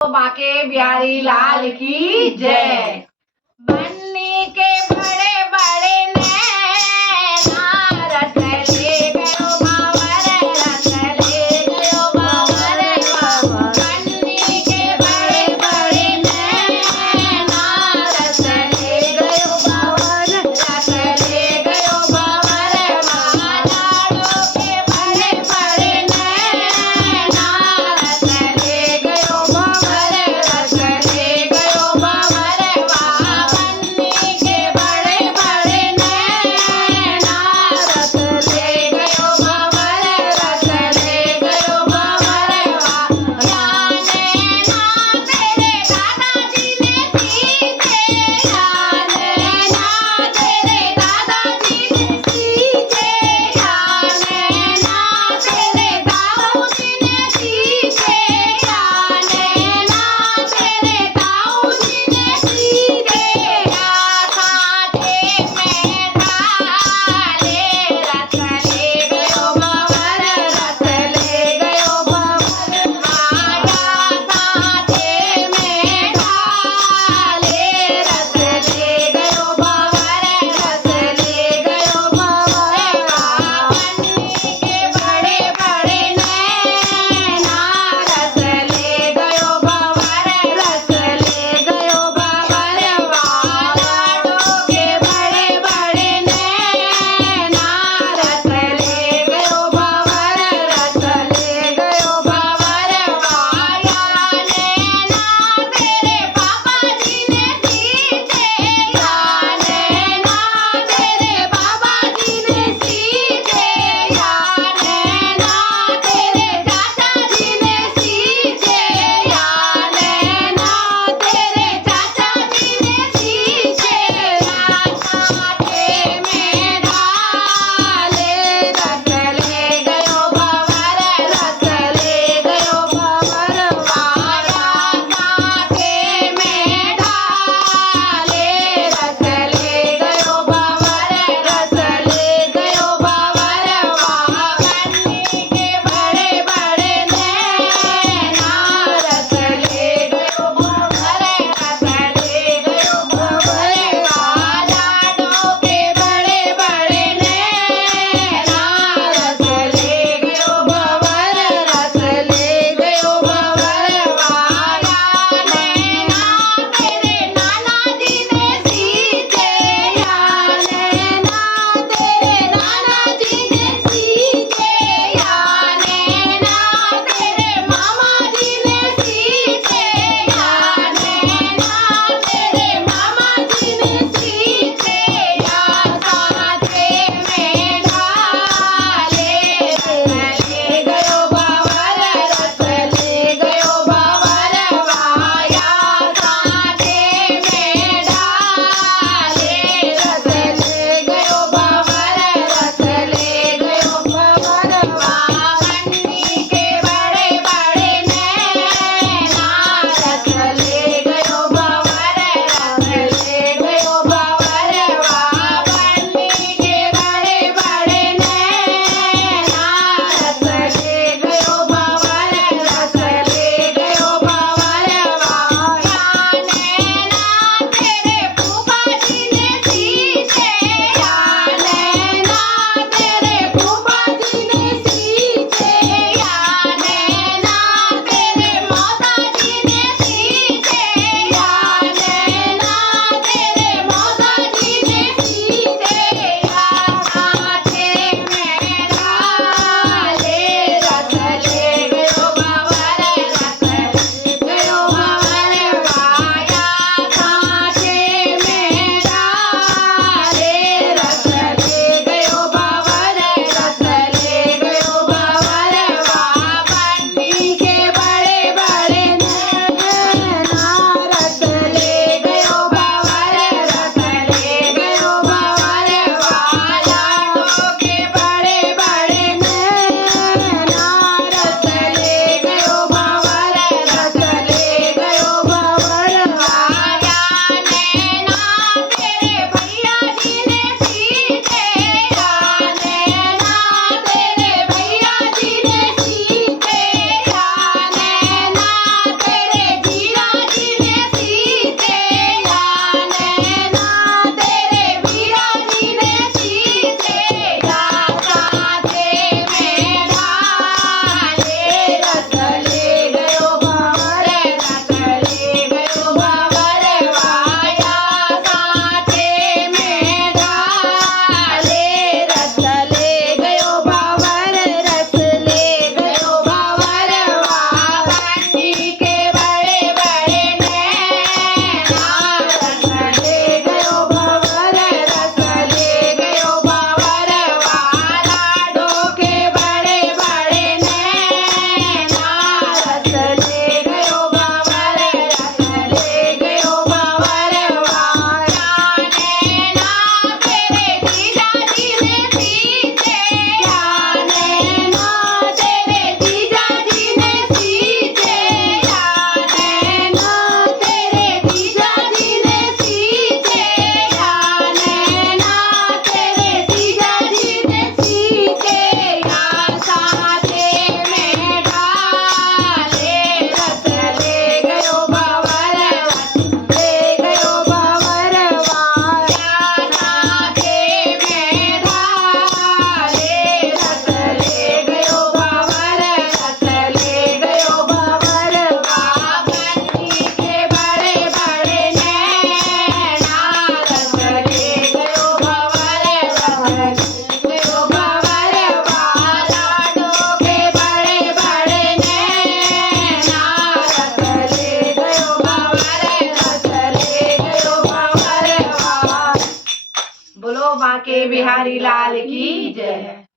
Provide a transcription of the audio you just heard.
बाके बिहारी लाल की जय। बन्नी बाके बिहारी लाल की जय।